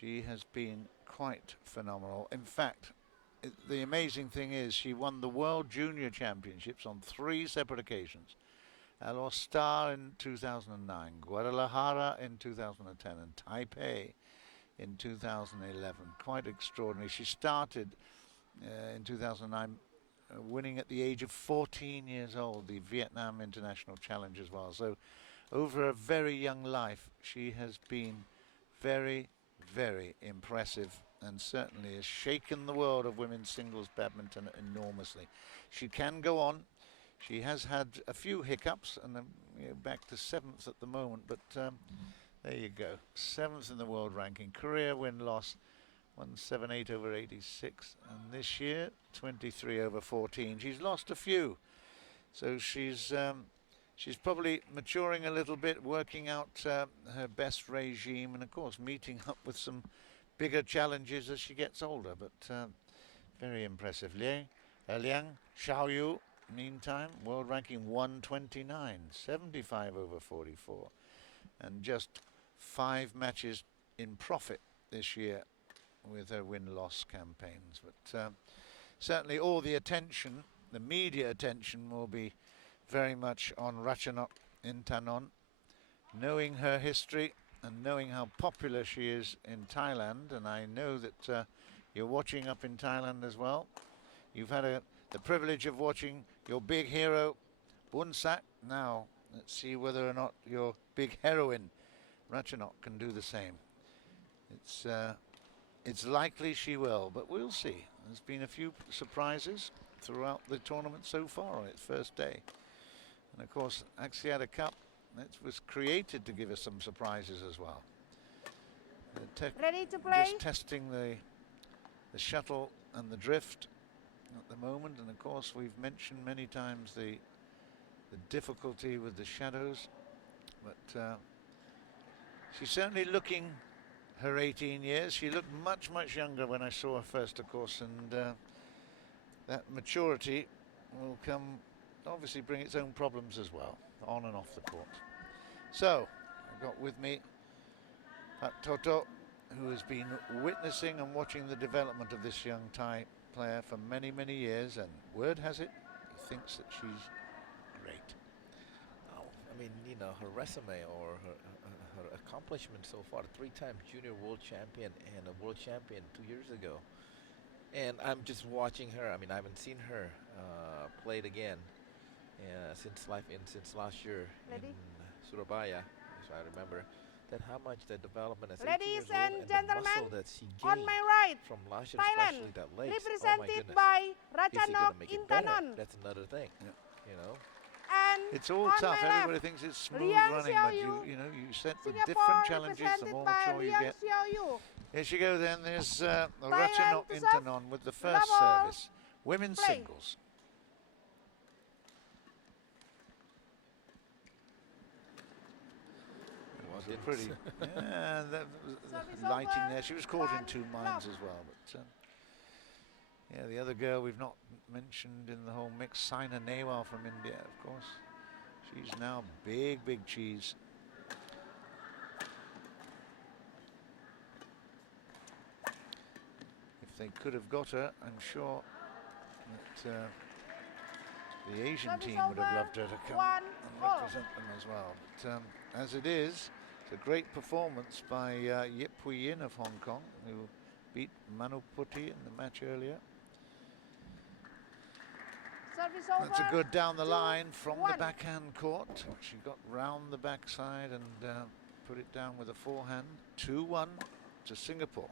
She has been quite phenomenal. In fact, the amazing thing is she won the World Junior Championships on 3 separate occasions. Los Star in 2009, Guadalajara in 2010, and Taipei in 2011. Quite extraordinary. She started in 2009 winning at the age of 14 years old the Vietnam International Challenge as well. So over a very young life, she has been very, very impressive and certainly has shaken the world of women's singles badminton enormously. She can go on. She has had a few hiccups and back to 7th at the moment, but there you go. 7th in the world ranking. Career win-loss 178 over 86, and this year 23 over 14. She's lost a few, so she's probably maturing a little bit, working out her best regime, and of course meeting up with some bigger challenges as she gets older. But very impressive. LIANG Xiaoyu, meantime, world ranking 129, 75 over 44, and just 5 matches in profit this year with her win-loss campaigns. But certainly all the attention, the media attention, will be very much on Ratchanok INTANON. Knowing her history and knowing how popular she is in Thailand, and I know that you're watching up in Thailand as well. You've had the privilege of watching your big hero, Bunsak. Now, let's see whether or not your big heroine, Ratchanok, can do the same. It's likely she will, but we'll see. There's been a few surprises throughout the tournament so far on its first day. And of course, Axiata Cup, it was created to give us some surprises as well. Ready to play? Just testing the shuttle and the drift at the moment, and of course we've mentioned many times the difficulty with the shadows, but she's certainly looking her 18 years. She looked much younger when I saw her first, of course, and that maturity will come, obviously bring its own problems as well, on and off the court. So I've got with me Pat Toto, who has been witnessing and watching the development of this young Thai player for many years, and word has it, he thinks that she's great. Oh, I mean, you know, her resume or her accomplishment so far: 3-time junior world champion and a world champion 2 years ago. And I'm just watching her. I mean, I haven't seen her played again since last year in Surabaya, so I remember that how much the development as 18 years old and the muscle that she gained on my right, from last year, Thailand, especially that legs. represented Oh by my goodness. Is he gonna Ratchanok make it better? INTANON. That's another thing, you know. And it's all on tough. my Everybody left, thinks it's smooth LIANG running, Xiaoyu, but you set the Singapore, different challenges the more mature you LIANG get. Xiaoyu. Here she goes then. There's Ratchanok to serve, INTANON with the first double, service. Women's play. singles. It was a pretty lighting there. She was caught in 2 minds as well. But yeah, the other girl we've not mentioned in the whole mix, Saina Nehwal from India, of course. She's now big cheese. If they could have got her, I'm sure that the Asian team would have loved her to come and represent them as well. But as it is, it's a great performance by Yip Hui Yin of Hong Kong, who beat Manu Putty in the match earlier. That's a good down the line from the backhand court. She got round the backside and put it down with a forehand. 2-1 to Singapore.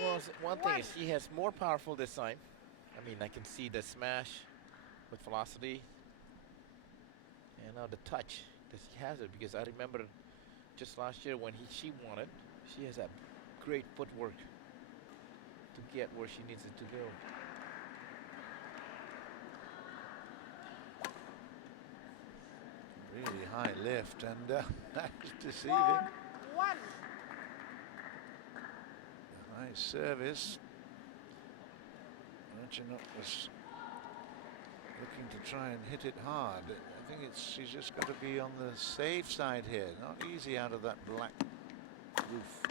Well, one thing is she has more powerful this time. I mean, I can see the smash with velocity, and now the touch that she has it, because I remember just last year when she won it, she has that great footwork to get where she needs it to go. Really high lift, and that's deceiving. 1. Nice service. Ratchanok was looking to try and hit it hard. I think she's just got to be on the safe side here. Not easy out of that black roof.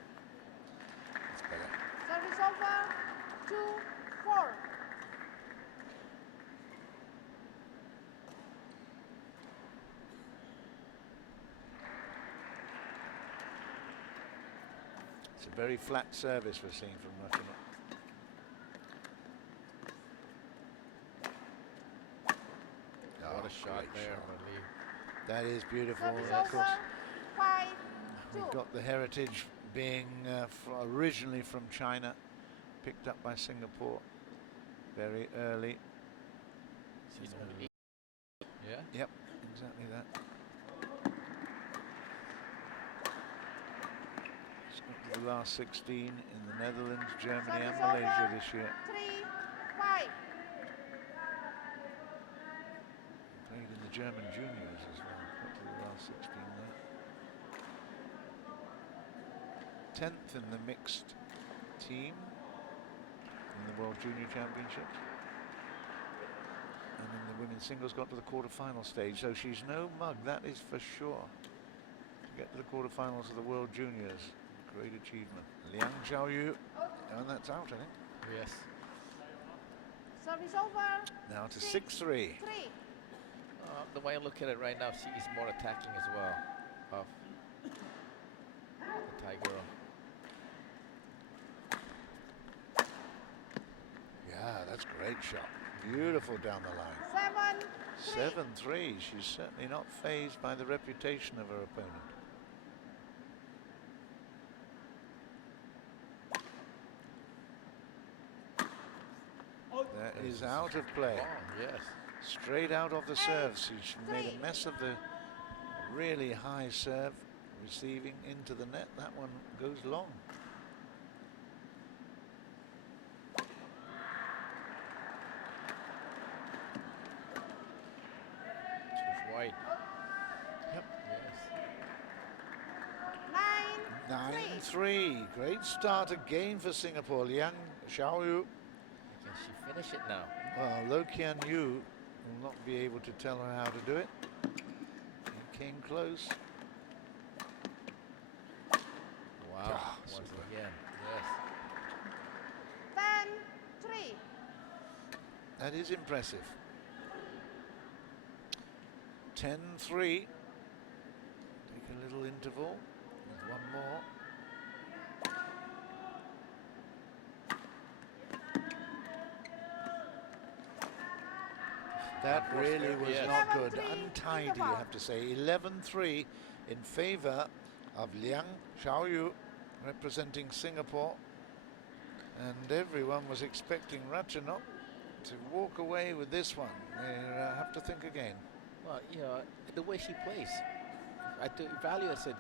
That's better. Service over. 2-4. It's a very flat service we're seeing from Ratchanok. What a shot there, Lee. That is beautiful. Service Of course, over. 5-2. we've got the heritage being originally from China, picked up by Singapore very early. She's only 8. Yeah? Yep, exactly that. She's got to the last 16 in the Netherlands, Germany and Service Malaysia over. this year. 3-5. Played in the German juniors as well. Got to the last 16 there. 10th in the mixed team in the World Junior Championships. And in the women's singles got to the quarter-final stage, so she's no mug, that is for sure. To get to the quarter-finals of the World Juniors, great achievement. LIANG Xiaoyu, and that's out, I think. Yes. Service over. Now to 6-3. 6-3. The way I look at it right now, she is more attacking as well of the Thai girl. Yeah, that's a great shot. Beautiful down the line. 7-3. 7-3. She's certainly not fazed by the reputation of her opponent. That is out of play. Oh, yes. Straight out of the serve. She's made a mess of the really high serve. Receiving into the net. That one goes long. She's white. Yep. Yes. 9-3. Great start again for Singapore. LIANG Xiaoyu. Can she finish it now? Well, Lo Kian Yu will not be able to tell her how to do it. He came close. Wow. Ah, Once super. again. Yes. 10-3. That is impressive. 10-3. Take a little interval. There's one more. That really was Yes. not good. 11-3 Untidy, you Singapore. have to say. 11-3 in favor of LIANG Xiaoyu, representing Singapore. And everyone was expecting Ratchanok to walk away with this one. They have to think again. Well, you know, the way she plays. I evaluate. I said,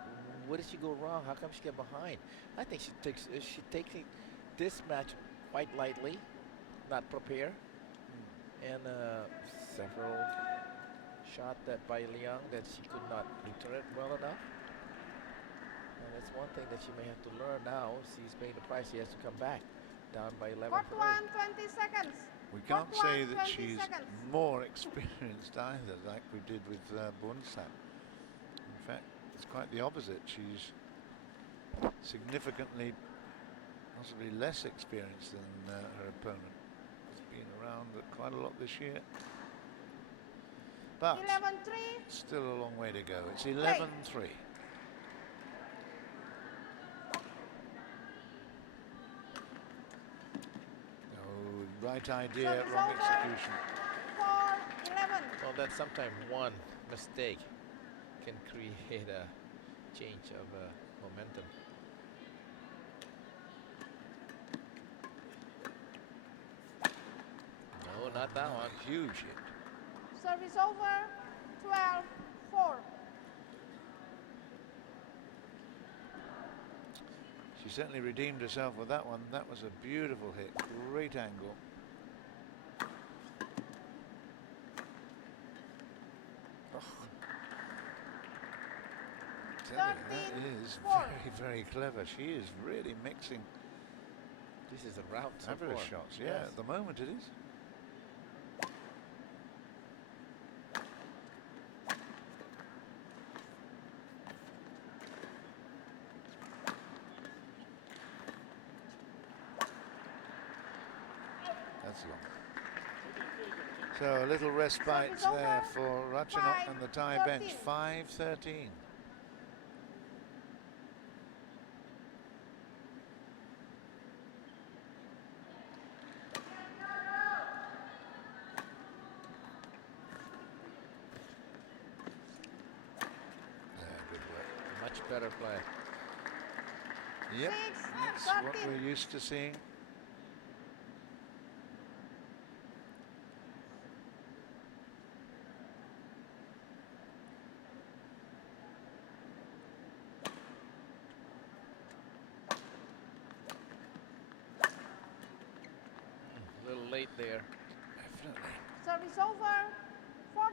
where did she go wrong? How come she get behind? I think she takes this match quite lightly, not prepare, and several shot that by Liang that she could not return it well enough. And that's one thing that she may have to learn now. She's paying the price. She has to come back down by 11-3. Court 1, 20 seconds. We can't Court say 1, that 20 she's seconds. more experienced either, like we did with Bunsat. In fact, it's quite the opposite. She's significantly, possibly less experienced than her opponent. She's been around quite a lot this year. But 11-3. still a long way to go. It's 11-3. Oh, right idea, Service wrong over. execution. 4-11. Well, that sometimes one mistake can create a change of momentum. No, not that one. Huge hit. Service over. 12-4. She certainly redeemed herself with that one. That was a beautiful hit. Great angle. Oh. Tell you, that is 13-4. very, very clever. She is really mixing This is a route so fabulous far. shots. Yeah, Yes. at the moment it is. that's long. So a little respite there for Ratchanok and the Thai bench. 5-13. Better play. Yep, that's what we're used to seeing. A little late there. Definitely. Service over. 14-6.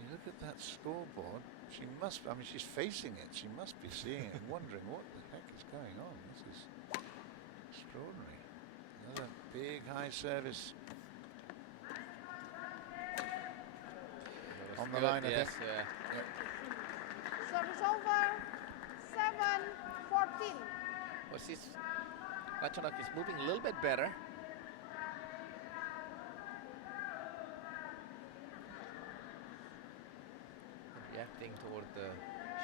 You look at that scoreboard. She must, I mean, she's facing it. She must be seeing it and wondering what the heck is going on. This is extraordinary. Another big high service. On the line, yes, I think. Yeah. Yep. Service over. 7-14. Well, Ratchanok is moving a little bit better. Reacting toward the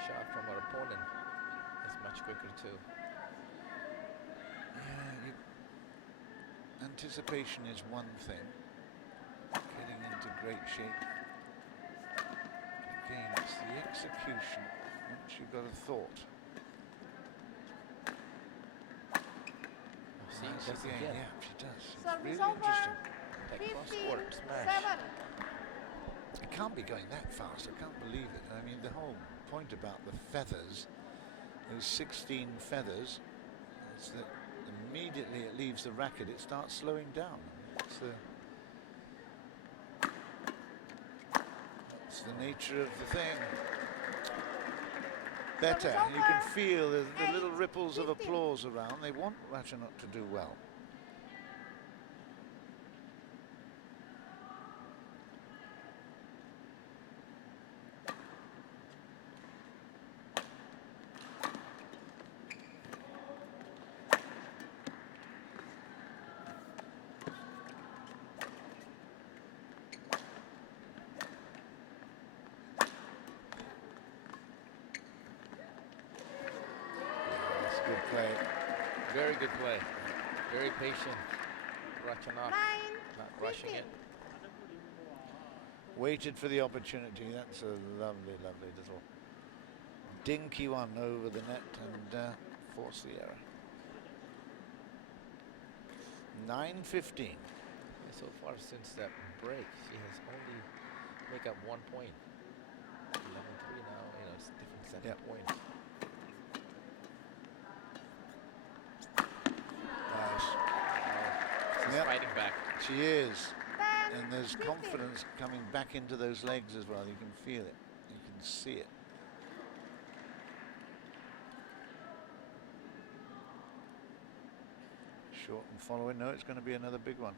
shot from our opponent is much quicker too. Yeah, anticipation is one thing. Getting into great shape. Again, it's the execution. Once you've got a thought. See, that's again. Yeah, she does. It's Service really over. interesting. That cross-court smash. 15-7. It can't be going that fast. I can't believe it. I mean, the whole point about the feathers, those 16 feathers, is that immediately it leaves the racket, it starts slowing down. That's the nature of the thing. Better. You can feel the little ripples of applause around. They want Ratchanok to do well. Good play. Very good play. Very patient. Ratchanok not rushing it. Waited for the opportunity. That's a lovely, lovely little dinky one over the net and forced the error. 9-15. So far since that break, she has only make up 1 point. 11-3 now. You know, it's different 7 points. She's fighting back. She is. And there's confidence coming back into those legs as well. You can feel it. You can see it. Short and following. No, it's going to be another big one.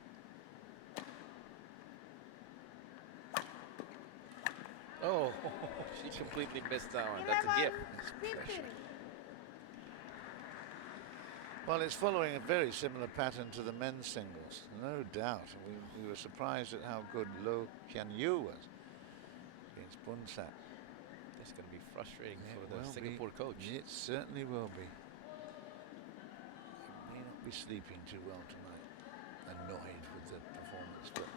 Oh, she completely missed that one. That's a gift. That's pressure. Well, it's following a very similar pattern to the men's singles, no doubt. We were surprised at how good Lo Qianyu was against Bunsat. That's going to be frustrating for the Singapore coach. It certainly will be. He may not be sleeping too well tonight, annoyed with the performance, but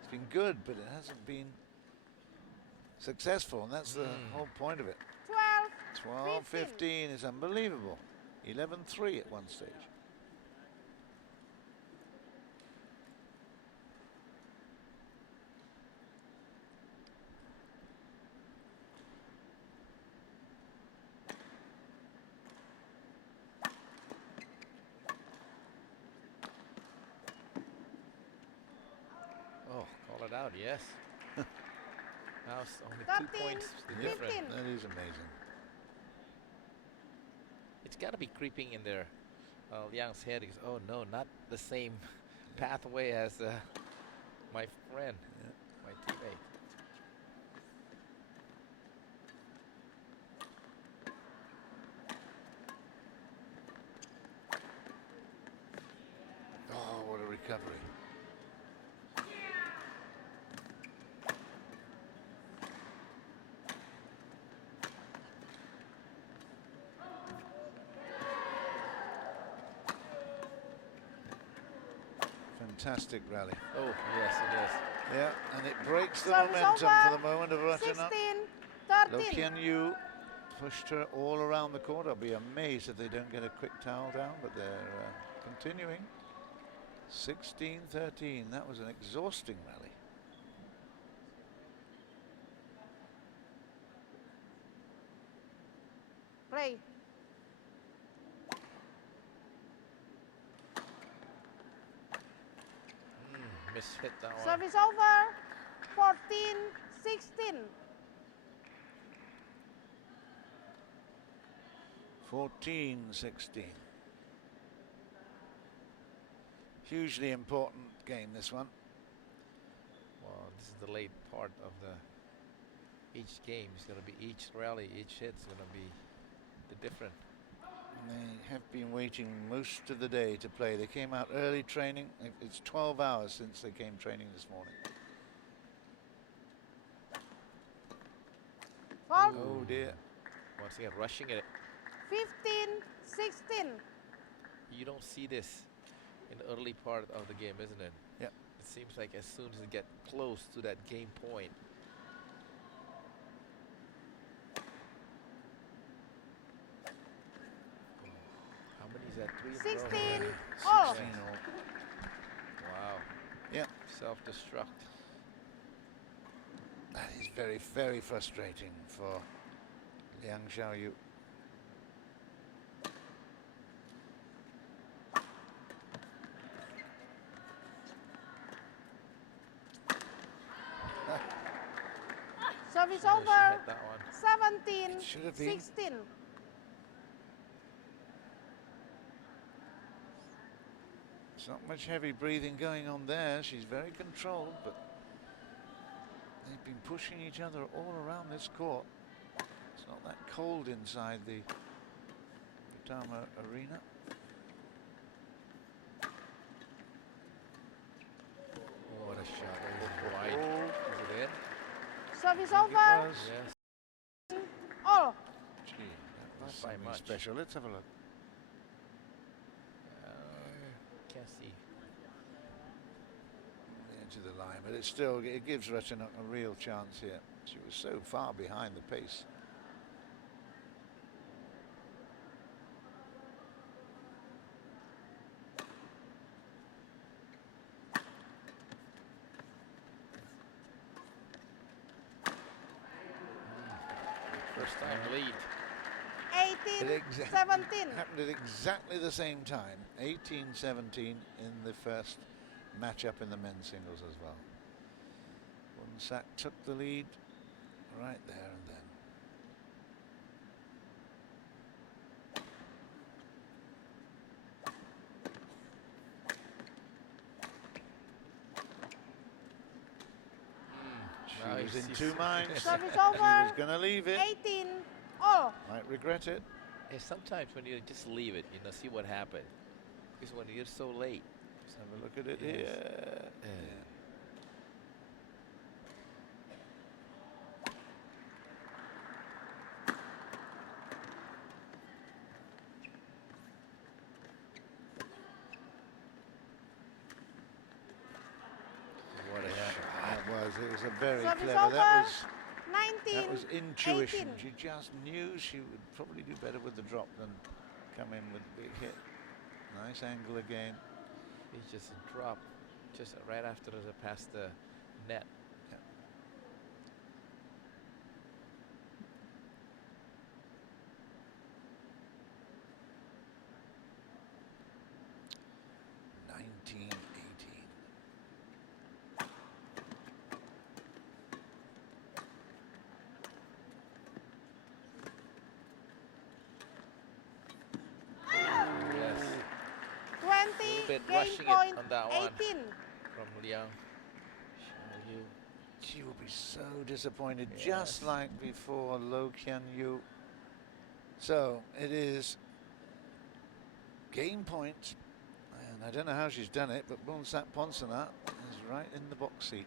it's been good, but it hasn't been successful, and that's the whole point of it. 12-15 is unbelievable. 11-3 at one stage. Oh, call it out, yes. Now it's only 2 points different. That is amazing. It's got to be creeping in there. Liang's head is, oh no, not the same pathway as my friend, my teammate. recovery. Fantastic rally. Oh, yes, it is. Yeah, and it breaks the Service momentum over. for the moment of Ratchanok. 16, 13. Yu pushed her all around the court. I'll be amazed if they don't get a quick towel down, but they're continuing. 16-13. That was an exhausting rally. Play. Mishit that one. Service over. 14, 16. 14-16. Hugely important game, this one. Well, this is the late part of the each game. It's going to be each rally, each hit's going to be the different. They have been waiting most of the day to play. They came out early training. It's 12 hours since they came training this morning. Fault. Oh dear. Once again, rushing it. 15, 16. You don't see this in the early part of the game, isn't it? Yeah. It seems like as soon as you get close to that game point. How many is that? 3 in a row? 16, all. 16 all. Wow. Yeah. Self-destruct. That is very, very frustrating for LIANG Xiaoyu. Service She hit over. that one. 17, It should have been. 16. There's not much heavy breathing going on there. She's very controlled, but they've been pushing each other all around this court. It's not that cold inside the Britama arena. What a shot. Over wide. Oh, Is it in? Service I think it over. was. Yes. All. Gee, that was Not by something much. special. Let's have a look. Can't see. Into the line, but it still it gives Ratchanok a real chance here. She was so far behind the pace. First time lead. 18, It 17. happened at exactly the same time, 18-17 in the first matchup in the men's singles as well. Wonsak took the lead right there and then. Now She was in he's- two minds. Service She was over. going to leave it. 18, all. Might regret it. And sometimes when you just leave it, see what happened. Because when you're so late. Let's have a look at it Yes. here. Yeah. What a shot. It was a very Service clever. over. That 19, was intuition. 18. She just knew she would probably do better with the drop than come in with a big hit. Nice angle again. It's just a drop. Just right after the past the net. Yeah. Yes. 20, bit game rushing it point, on that one. 18. From LIANG Xiaoyu. She will be so disappointed, Yes. just like before Lo Kian Yu. So it is game point, and I don't know how she's done it, but Bonsak Ponsonat is right in the box seat.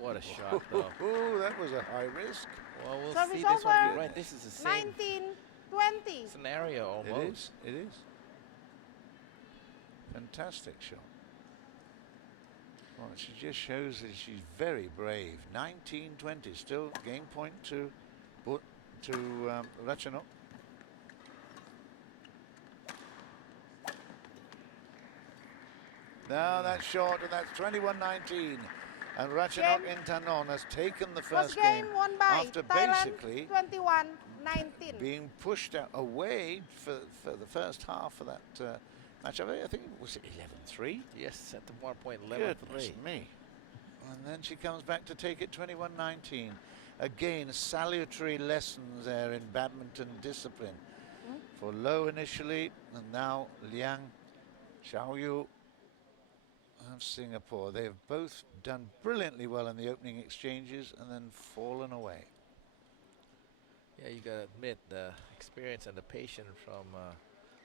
What a shot, though. Oh, that was a high risk. Well, we'll Service see this one. over. You're right. This is the same 19-20. scenario almost. It is. Fantastic shot. Well, she just shows that she's very brave. 19-20, still game point to Ratchanok. Now that's short, and that's 21-19. And Ratchanok INTANON has taken the first game won by after Thailand, basically 21-19. being pushed away for the first half of that match. I think it was 11-3. Yes, at the 1 point 11-3. Goodness me. And then she comes back to take it 21-19. Again, salutary lessons there in badminton discipline. For Low initially, and now Liang Xiaoyu of Singapore. They have both done brilliantly well in the opening exchanges and then fallen away. Yeah, you gotta admit the experience and the patience from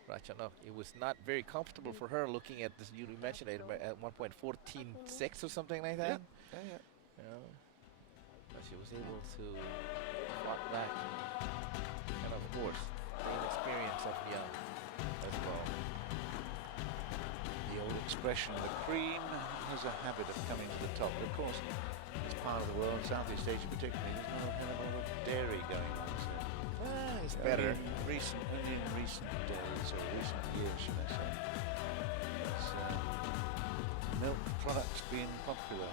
Ratchanok. It was not very comfortable for her looking at this. You mentioned it at 1.14.6 or something like that. Yeah. But she was able to fight back, and of course, the inexperience of Liang as well. The old expression, the cream has a habit of coming to the top. Of course, it's part of the world, Southeast Asia particularly, there's not a hell of a lot of dairy going on. So It's better. Only in recent days, or recent years, should I say. Milk products being popular.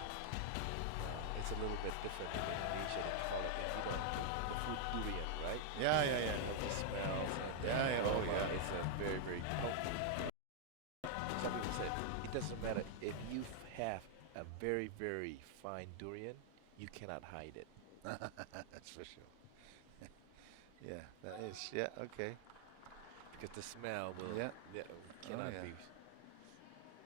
It's a little bit different in Indonesia. They call it the fruit durian, right? Yeah. Of the smells. And Yeah. the Oh, aroma. yeah. It's a very, very potent. Some people said it doesn't matter if you have a very, very fine durian, you cannot hide it. That's for sure. Yeah, that is. Yeah, okay. Because the smell will cannot yeah. be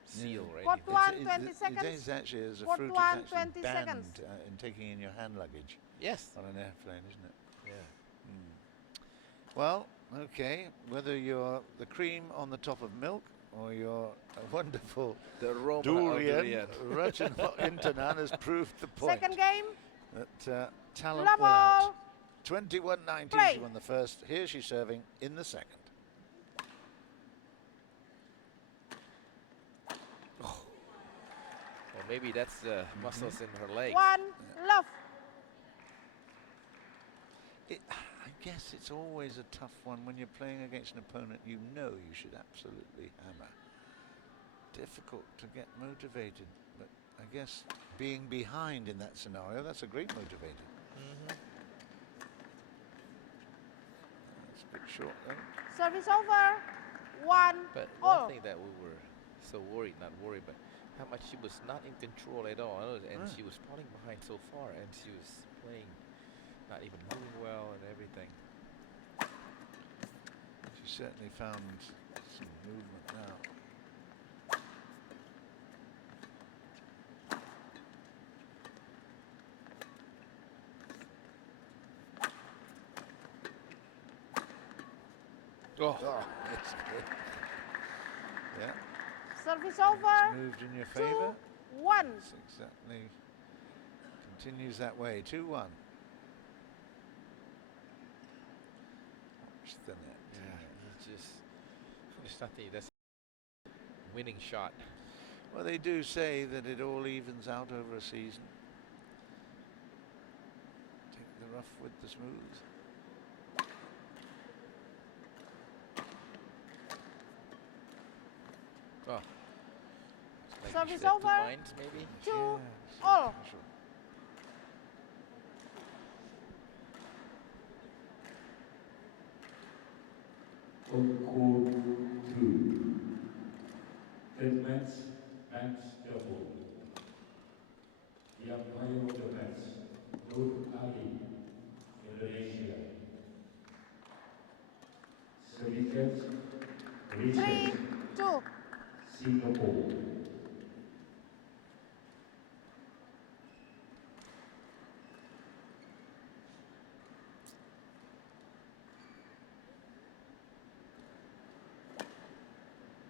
sealed or Fourth anything. one, 20 seconds. It is actually, as a Fourth fruit, one, it's actually 20 banned seconds. in taking in your hand luggage Yes. on an airplane, isn't it? Yeah. Well, okay, whether you're the cream on the top of milk or you're a wonderful The aroma durian, of Ratchanok INTANON has proved the point Second game, that talent will out. 21-19, Play. she won the first. Here she's serving in the second. Well, maybe that's the muscles in her legs. 1 love. I guess it's always a tough one when you're playing against an opponent you know you should absolutely hammer. Difficult to get motivated, but I guess being behind in that scenario, that's a great motivator. That's a bit short though. Service over. 1 But all. one thing that we were so worried, not worried, but how much she was not in control at all. And she was falling behind so far, and she was playing not even moving well and everything. She certainly found some movement now. Oh, That's good. Yeah, Service over. moved in your 2 favour. 1. It's exactly continues that way. 2-1. Watch the net. yeah, it's nothing. That's a winning shot. Well, they do say that it all evens out over a season. Take the rough with the smooth. Oh, like Service you said, two over. minds maybe. 2 Yeah, all. sure. On court 2. That match double. The umpire of the match, Nur Ali, Indonesia. Syndicate, 3 richest, 2. Singapore.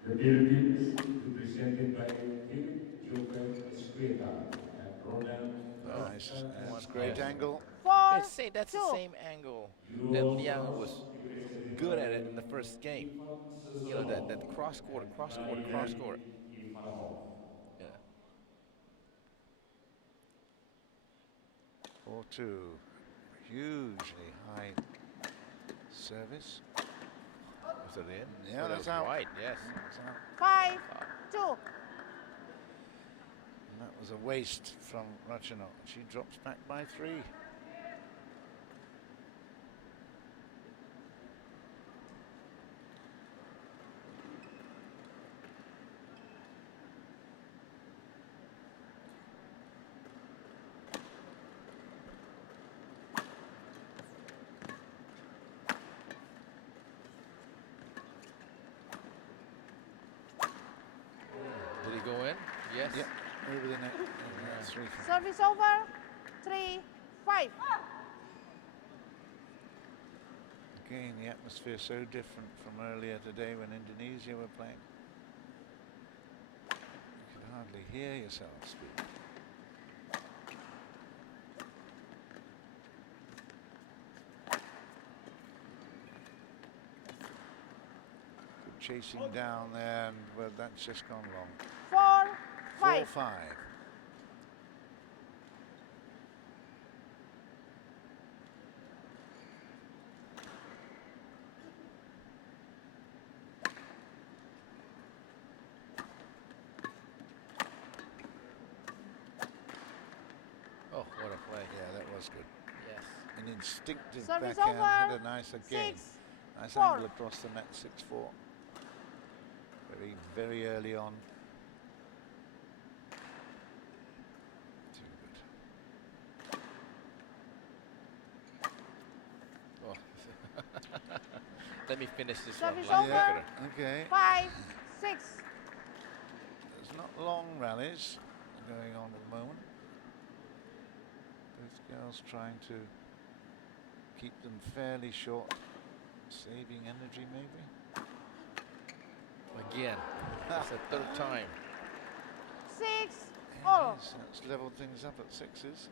The Philippines, represented by Philip Joker Escueta and Ronald Oh, Nice. one, That's a great yes. angle. Four, Say that's the 2. same angle that Euro Liang bronze, was represented good by at it in the first game. Ivan You know, that Sesonov cross court, and cross court, cross Ferdinand court. Ivanov. Yeah. 4-2. Hugely high service. Was it in? Yeah, Oh, that that's was out. right. Yes. That's out. 5, 2. And that was a waste from Ratchanok. She drops back by 3. Did he go in? Yes. Yep, over the net. Yeah. 3 Service over. 3, 5. Again, the atmosphere so different from earlier today when Indonesia were playing. You could hardly hear yourself speak. Good chasing down there, and well, that's just gone wrong. 4, 5. 4-5. Oh, what a play. Yeah, that was good. Yes. An instinctive Service backhand, over. had a nice again. 6, Nice 4. angle across the net, 6-4. Very, very early on. Too good. Oh. Let me finish this Service one. over. Look at her. Okay. 5, 6. There's not long rallies going on at the moment. Both girls trying to keep them fairly short, saving energy maybe. Again. That's the third time. 6, all. Yes, that's leveled things up at 6s.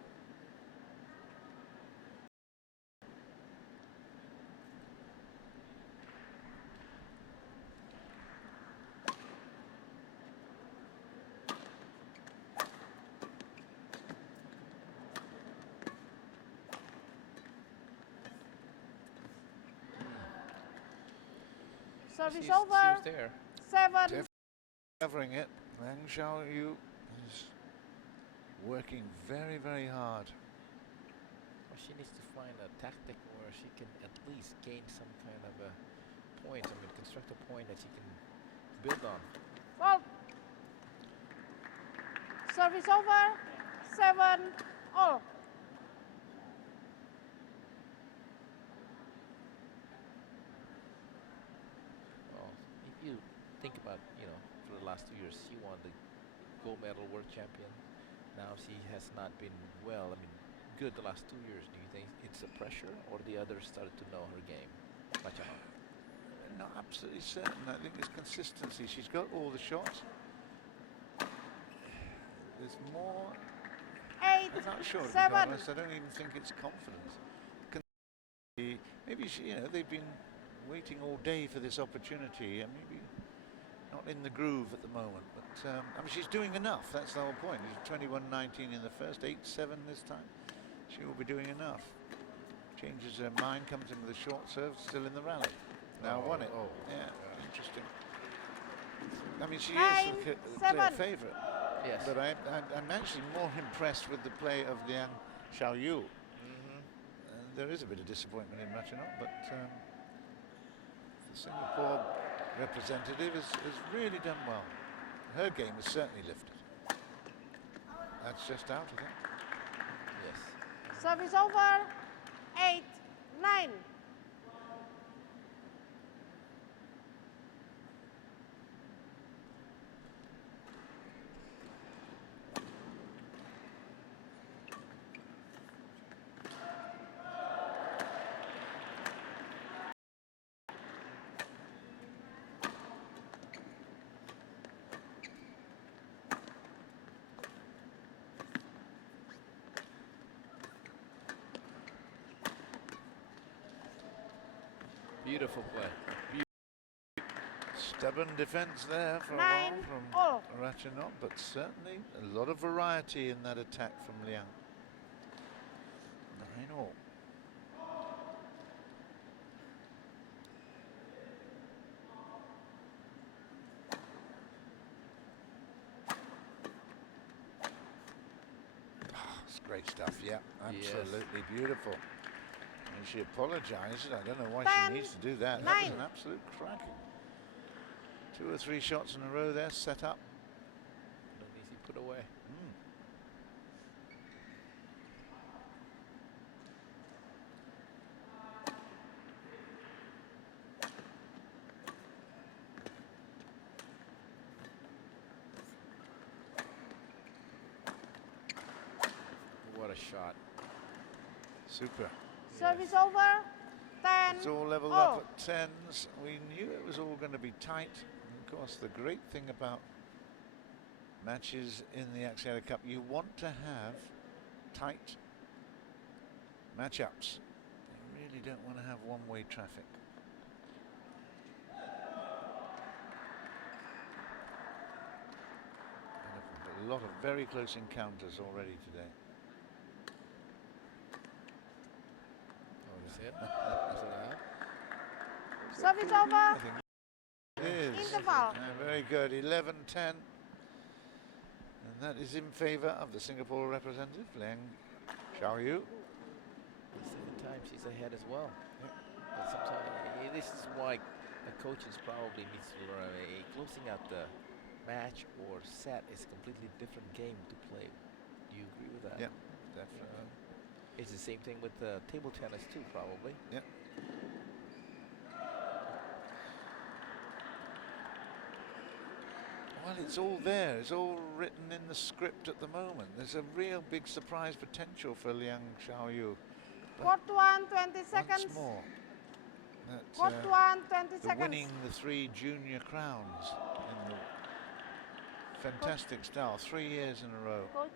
Service She over. was there. 7, Covering it, LIANG Xiaoyu is working very, very hard. Well, she needs to find a tactic where she can at least gain some kind of a point. I mean, construct a point that she can build on. 12. Service over. 7, all. Well, if you think about, for the last 2 years, she won the gold medal world champion. Now she has not been well. I mean, good the last 2 years. Do you think it's a pressure, or the others started to know her game? Ratchanok. Not absolutely certain. I think it's consistency. She's got all the shots. There's more. 8, I'm not sure, to be 7. honest. I don't even think it's confidence. Maybe they've been waiting all day for this opportunity, and maybe not in the groove at the moment. But I mean, she's doing enough. That's the whole point. She's 21-19 in the first, 8-7 this time. She will be doing enough. Changes her mind, comes in with a short serve, still in the rally. Now won it. Oh, Yeah, interesting. I mean, she 9, is the clear 7. favourite. yes. But I'm actually more impressed with the play of LIANG Xiaoyu. There is a bit of disappointment in Ratchanok, but the Singapore representative has really done well. Her game has certainly lifted. That's just out, I think. Yes. Service over. 8, 9. Beautiful play. Stubborn defence there for a 9 while from all. Ratchanok, but certainly a lot of variety in that attack from Liang. 9-all. It's great stuff, yeah, absolutely beautiful. And she apologised. I don't know why 10, she needs to do that. That was 9. an absolute cracking. 2 or 3 shots in a row there, set up. No easy put away. What a shot. Super. Service over. 10 It's all leveled all. up at 10s. We knew it was all going to be tight. And of course, the great thing about matches in the Axiata Cup, you want to have tight matchups. You really don't want to have one-way traffic. And a lot of very close encounters already today. Oh, is it? Is it out? Service over. I think it is. Interval. Very good. 11-10. And that is in favour of the Singapore representative, LIANG Xiaoyu. The second time she's ahead as well. But sometimes this is why the coaches probably needs to learn closing out the match or set is a completely different game to play. Do you agree with that? Yeah, definitely. It's the same thing with table tennis too, probably. Yeah. Well, it's all there. It's all written in the script at the moment. There's a real big surprise potential for LIANG Xiaoyu. Court 1, 20 seconds. Once more, that, Court 1, 20 the seconds. winning the 3 junior crowns in the fantastic style, 3 years in a row. Coach.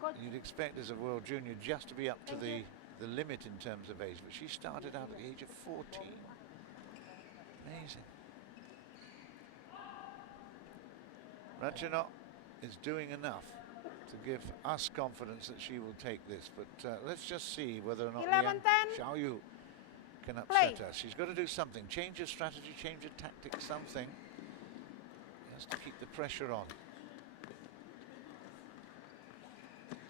Coach. You'd expect as a world junior just to be up to Thank the limit in terms of age, but she started out at the age of 14. Amazing. Ratchanok is doing enough to give us confidence that she will take this, but let's just see whether or not 11, LIANG Xiaoyu can Play. upset her. She's got to do something, change her strategy, change her tactics, something. Has to keep the pressure on.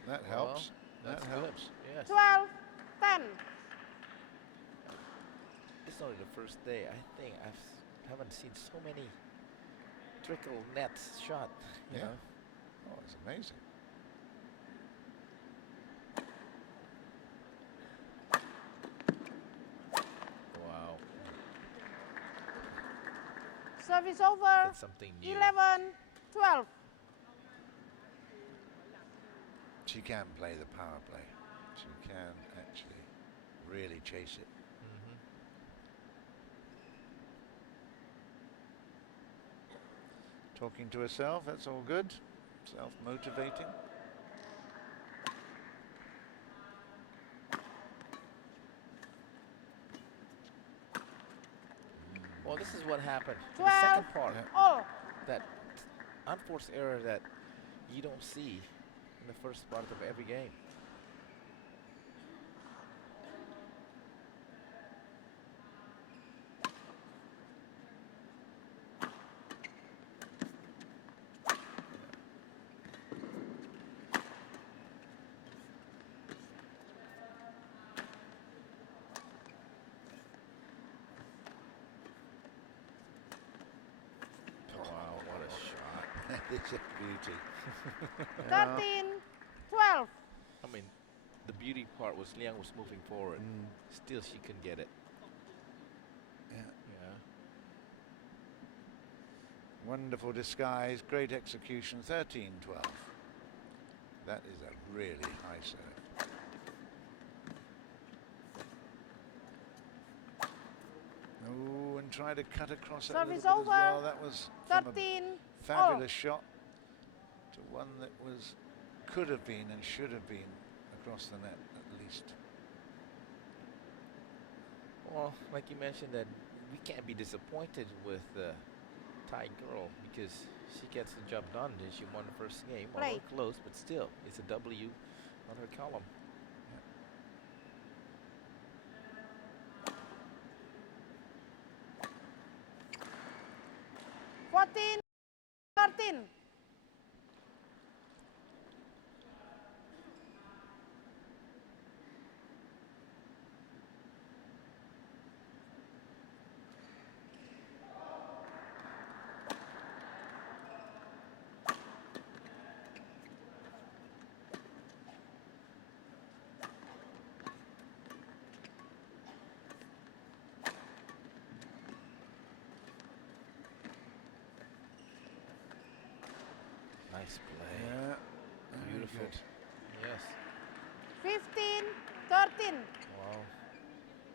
That helps. That's That good. helps. Yes. 12, 10. It's only the first day. I think I haven't seen so many trickle nets shot. You Yeah. know? Oh, it's amazing. Wow. Service over. That's something new. 11, 12. She can play the power play. She can actually really chase it. Mhm. Talking to herself, that's all good. Self-motivating. Well, this is what happened in 12, the second part. Yeah. all. That unforced error that you don't see in the first part of every game. Wow, what a shot. It's a beauty. 13, 12. I mean, the beauty part was Liang was moving forward. Still, she couldn't get it. Yeah. Yeah. Wonderful disguise, great execution, 13-12. That is a really high serve. Oh, and try to cut across it a little Service bit as over. well. That was from a 13, fabulous shot to one that was could have been and should have been across the net at least. Well, like you mentioned, that we can't be disappointed with the Thai girl because she gets the job done. And she won the first game, Play. although close, but still, it's a W on her column. 14, 13. Nice play. Yeah, Beautiful. good. Yes. 15, 13. Wow.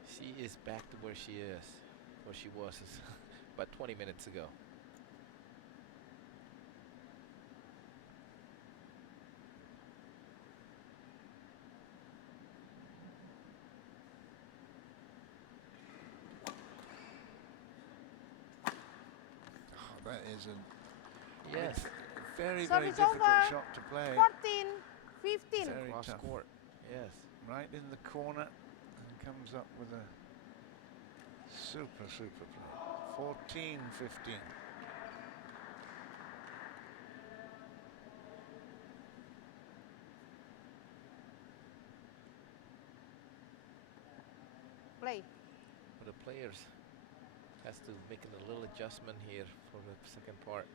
She is back to where she was about 20 minutes ago. Oh, that is a Yes. very, very Service difficult over. shot to play. 14, 15. Very Cross tough. court. Yes. Right in the corner and comes up with a super, super play. 14, 15. Play. But the players has to make a little adjustment here for the second part.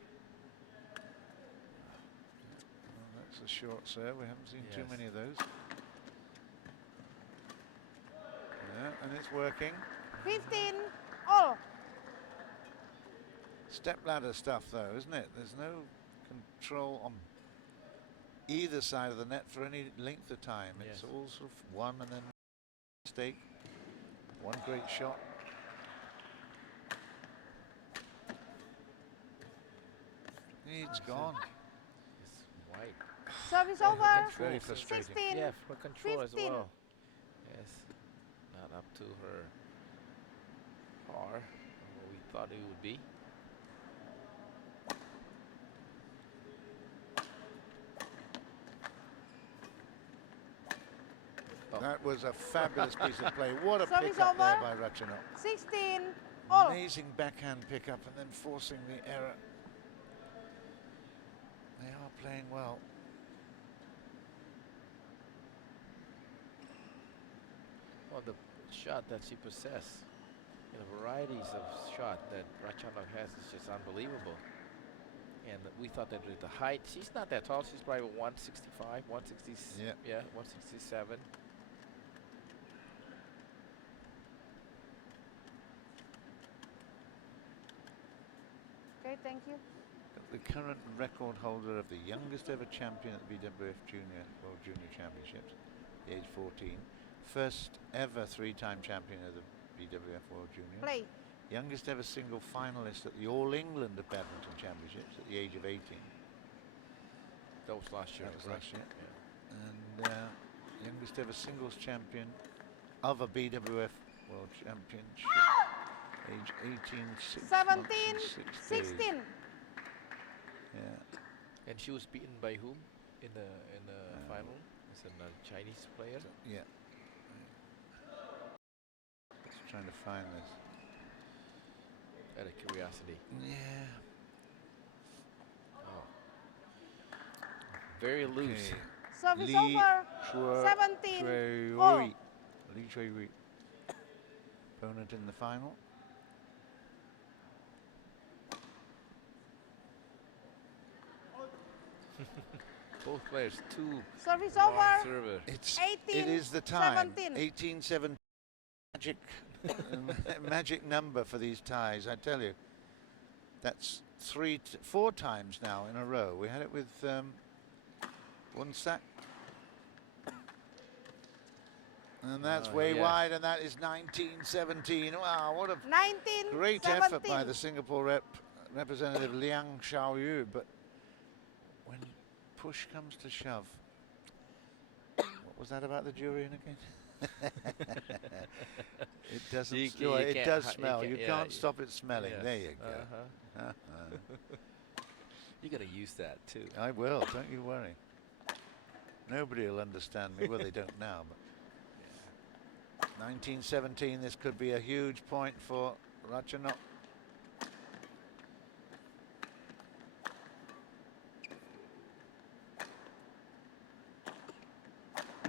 Well, that's a short serve. We haven't seen too Yes. many of those. Yeah, and it's working. 15, all. Step ladder stuff, though, isn't it? There's no control on either side of the net for any length of time. It's Yes. all sort of one and then mistake. One great shot. It's gone. It's white. Service Yeah, over. control. Very frustrating. 16, Yeah, for control as 15. well. Yes. Not up to her par, or what we thought it would be. Oh. That was a fabulous piece of play. What a Service pickup there over. by Ratchanok. 16, all. Amazing backhand pickup and then forcing the error. They are playing well. Well, the shot that she possessed, varieties of shot that Ratchanok has is just unbelievable. And we thought that with the height, she's not that tall. She's probably 165, 160. Yeah. Yeah, 167. Okay, thank you. The current record holder of the youngest ever champion at the BWF World Junior Championships, the age 14. First ever three-time champion of the BWF World Junior. Play. Youngest ever single finalist at the All England of Badminton Championships at the age of 18. That was last year. That was correct? last year. Yeah. And youngest ever singles champion of a BWF World Championship, age 18, 6 17, months and 6 days. 16. Yeah. And she was beaten by whom in the final? It's a Chinese player. Yeah. Just trying to find this. Out of curiosity. Yeah. Oh. Very loose. Service Li over. Chua 17, Chui all. Hui. Li Chui Hui. Opponent in the final. Both players, two Service long over. server. It 18, is the time. 17. 18-17. Magic, magic number for these ties. I tell you, that's 4 times now in a row. We had it with Wonsak, and that's way yes. wide, and that is 19-17. Wow, what a 19, great 17. effort by the Singapore representative LIANG Xiaoyu, but when push comes to shove, what was that about the jury again? It doesn't. You It can't does hi- smell. You yeah, can't stop it smelling. yes, There you go. uh-huh. You gotta use that too. I will. Don't you worry. Nobody will understand me. Well, they don't now. But 1917. This could be a huge point for Ratchanok.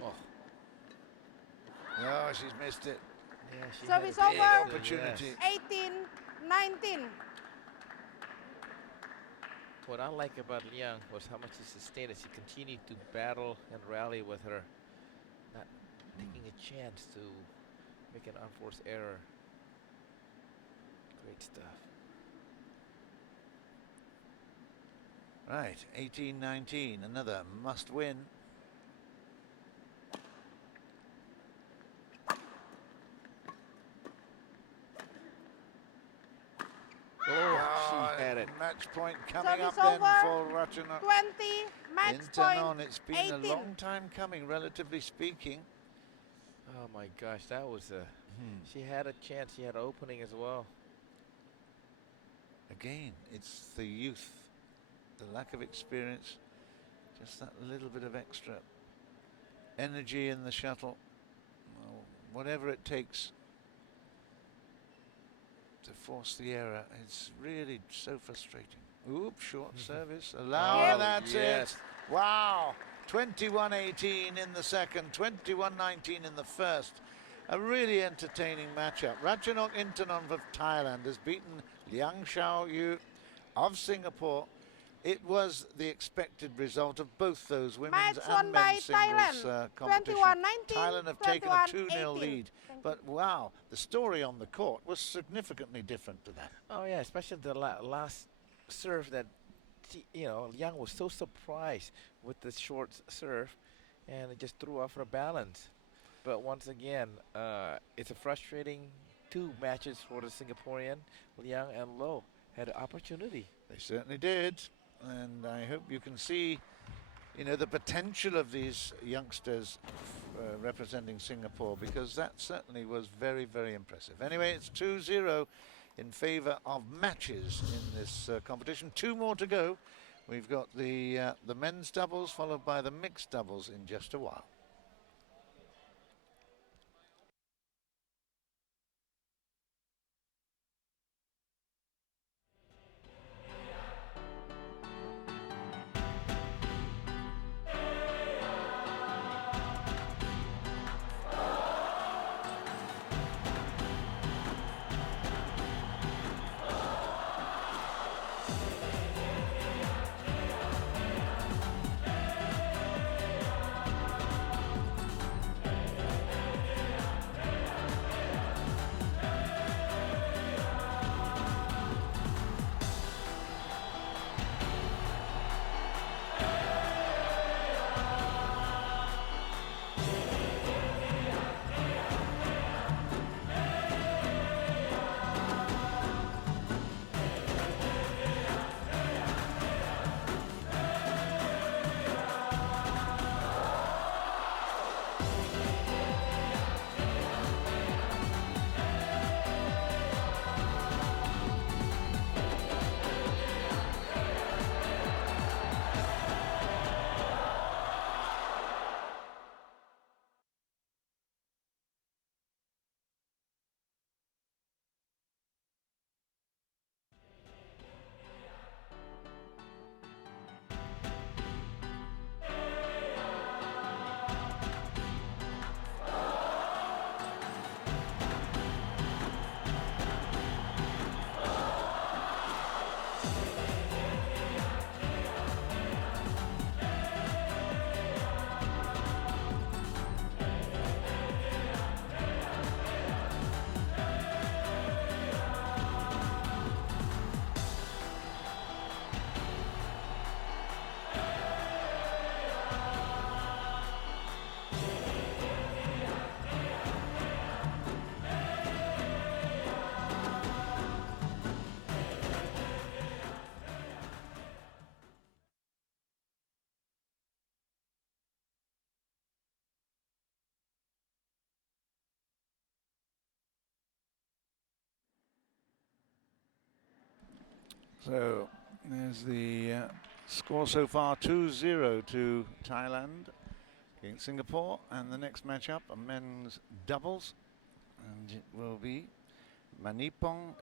Oh, Oh, she's missed it. yeah, she Service had a big over. Opportunity. 18, 19. What I like about Liang was how much she sustained it. She continued to battle and rally with her, not taking a chance to make an unforced error. Great stuff. Right, 18-19. Another must win. Oh, she had it. Match point coming Service up then over. for Ratchanok 20, match INTANON. point. It's been 18. a long time coming, relatively speaking. Oh my gosh, that was a. She had a chance. She had an opening as well. Again, it's the youth, the lack of experience, just that little bit of extra energy in the shuttle. Well, whatever it takes to force the error. It's really so frustrating. Oops, short service. Allow, Oh, that's yes. it. Wow. 21-18 in the second, 21-19 in the first. A really entertaining matchup. Ratchanok INTANON of Thailand has beaten LIANG Xiaoyu of Singapore. It was the expected result of both those women's Match won and by men's singles Thailand. competition. 21-19, Thailand have taken a 2-0 21-18. lead. But wow, the story on the court was significantly different to that. Oh yeah, especially the last serve that, Liang was so surprised with the short serve, and it just threw off her balance. But once again, it's a frustrating 2 matches for the Singaporean. Liang and Loh had an opportunity. They certainly did, and I hope you can see, the potential of these youngsters representing Singapore, because that certainly was very, very impressive. Anyway, it's 2-0 in favour of matches in this competition. 2 more to go. We've got the men's doubles followed by the mixed doubles in just a while. So there's the score so far, 2-0 to Thailand against Singapore. And the next matchup, a men's doubles. And it will be Manipong